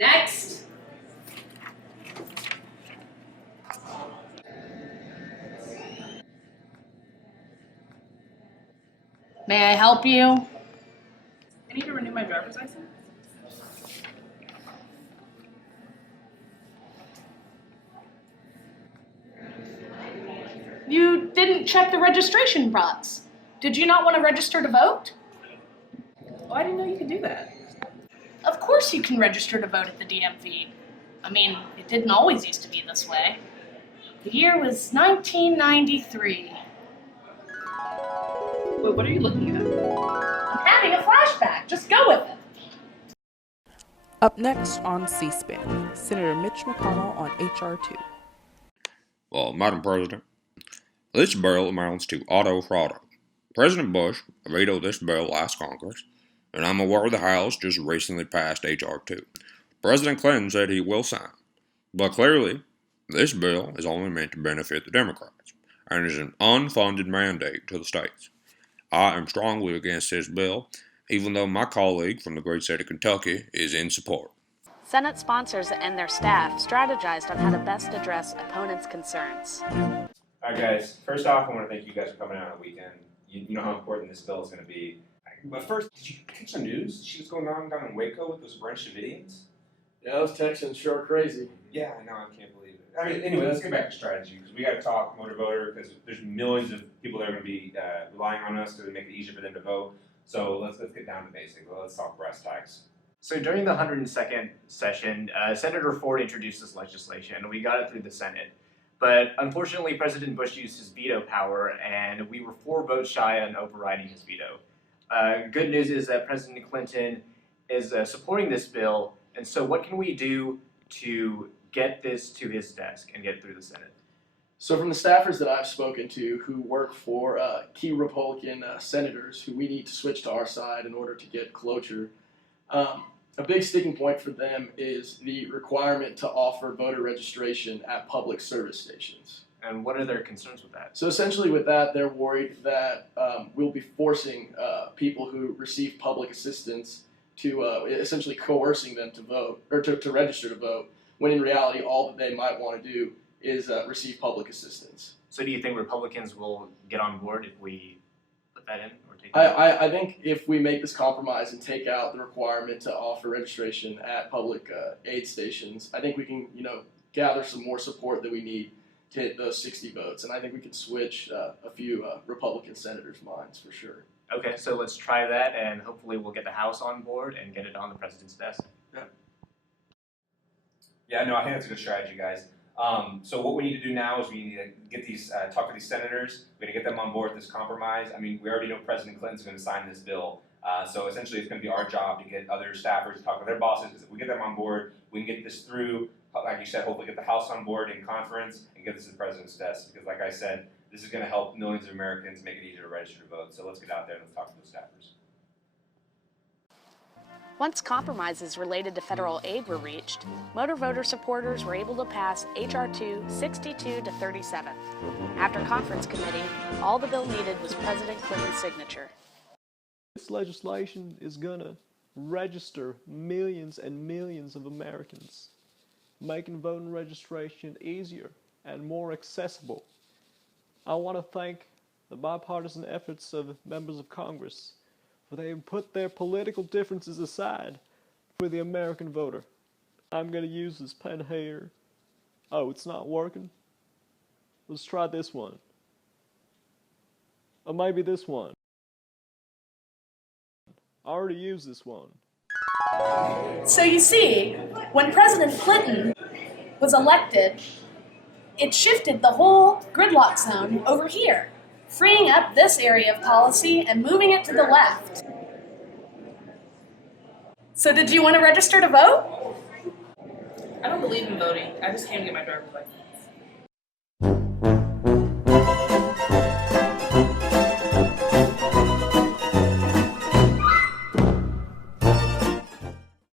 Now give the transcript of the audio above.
Next. May I help you? I need to renew my driver's license. You didn't check the registration box. Did you not want to register to vote? Oh, I didn't know you could do that. Of course you can register to vote at the DMV. I mean, it didn't always used to be this way. The year was 1993. Wait, what are you looking at? I'm having a flashback. Just go with it. Up next on C-SPAN, Senator Mitch McConnell on H.R. 2. Well, Madam President, this bill amounts to auto fraud. President Bush vetoed this bill last Congress, and I'm aware the House just recently passed H.R. 2. President Clinton said he will sign, but clearly, this bill is only meant to benefit the Democrats, and is an unfunded mandate to the states. I am strongly against this bill, even though my colleague from the great state of Kentucky is in support. Senate sponsors and their staff strategized on how to best address opponents' concerns. All right, guys. First off, I want to thank you guys for coming out on the weekend. You know how important this bill is going to be. But first, did you catch the news? She was going on down in Waco with those French Davidians? Yeah, those Texans sure are crazy. Yeah, I know. I can't believe it. I mean, anyway, let's get back to strategy, because we got to talk motor voter, because there's millions of people that are going to be relying on us to make it easier for them to vote. So let's get down to basics. Let's talk brass tacks. So during the 102nd session, Senator Ford introduced this legislation, and we got it through the Senate. But unfortunately, President Bush used his veto power, and we were 4 votes shy on overriding his veto. Good news is that President Clinton is supporting this bill, and so what can we do to get this to his desk and get it through the Senate? So from the staffers that I've spoken to who work for key Republican senators who we need to switch to our side in order to get cloture, a big sticking point for them is the requirement to offer voter registration at public service stations. And what are their concerns with that? So essentially with that, they're worried that we'll be forcing people who receive public assistance to essentially coercing them to vote, or to register to vote, when in reality all that they might want to do is receive public assistance. So do you think Republicans will get on board if we put that in or take that out? I think if we make this compromise and take out the requirement to offer registration at public aid stations, I think we can, gather some more support that we need to hit those 60 votes. And I think we can switch a few Republican senators' minds for sure. Okay, so let's try that, and hopefully we'll get the House on board and get it on the president's desk. Yeah, no, I think that's a good strategy, guys. So what we need to do now is we need to get these, talk to these senators. We're going to get them on board with this compromise. I mean, we already know President Clinton's going to sign this bill. So essentially it's going to be our job to get other staffers to talk with their bosses, because if we get them on board, we can get this through, like you said, hopefully get the House on board in conference and get this to the president's desk. Because like I said, this is going to help millions of Americans, make it easier to register to vote. So let's get out there and let's talk to those staffers. Once compromises related to federal aid were reached, motor voter supporters were able to pass H.R. 2 62-37. After conference committee, all the bill needed was President Clinton's signature. This legislation is going to register millions and millions of Americans, making voting registration easier and more accessible. I want to thank the bipartisan efforts of members of Congress, for they have put their political differences aside for the American voter. I'm going to use this pen here. Oh, it's not working? Let's try this one. Or maybe this one. I already used this one. So you see, when President Clinton was elected, it shifted the whole gridlock zone over here, freeing up this area of policy and moving it to the left. So did you want to register to vote? I don't believe in voting. I just came to get my driver's license.